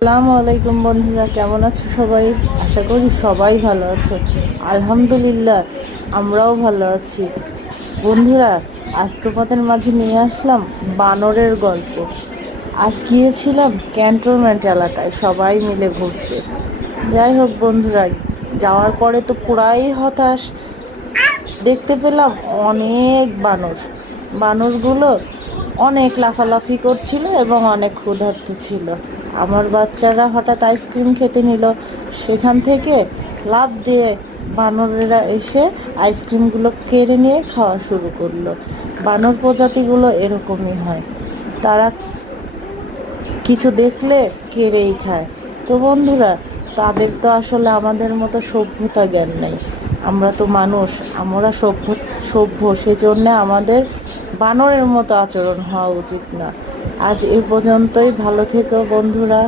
আসসালামু আলাইকুম বন্ধুরা, কেমন আছো সবাই? আশা করি সবাই ভালো আছো। আলহামদুলিল্লাহ, আমরাও ভালো আছি। বন্ধুরা, আজ তোমাদের মাঝে নিয়ে আসলাম বানরের গল্প। আজ গিয়েছিলাম ক্যান্টনমেন্ট এলাকায় সবাই মিলে ঘুরতে। যাই হোক বন্ধুরা, যাওয়ার পরে তো পুরাই হতাশ। দেখতে পেলাম অনেক বানর। বানরগুলো অনেক লাফালাফি করছিল এবং অনেক ক্ষুধার্ত ছিল। আমার বাচ্চারা হঠাৎ আইসক্রিম খেতে নিল, সেখান থেকে লাফ দিয়ে বানরেরা এসে আইসক্রিমগুলো কেড়ে নিয়ে খাওয়া শুরু করলো। বানর প্রজাতিগুলো এরকমই হয়, তারা কিছু দেখলে কেড়েই খায়। তো বন্ধুরা, তাদের তো আসলে আমাদের মতো সভ্যতা জ্ঞান নেই। আমরা তো মানুষ, আমরা সভ্য সভ্য সেজন্য আমাদের বানরের মতো আচরণ হওয়া উচিত না। আজ এ পর্যন্তই, ভালো থেকো বন্ধুরা।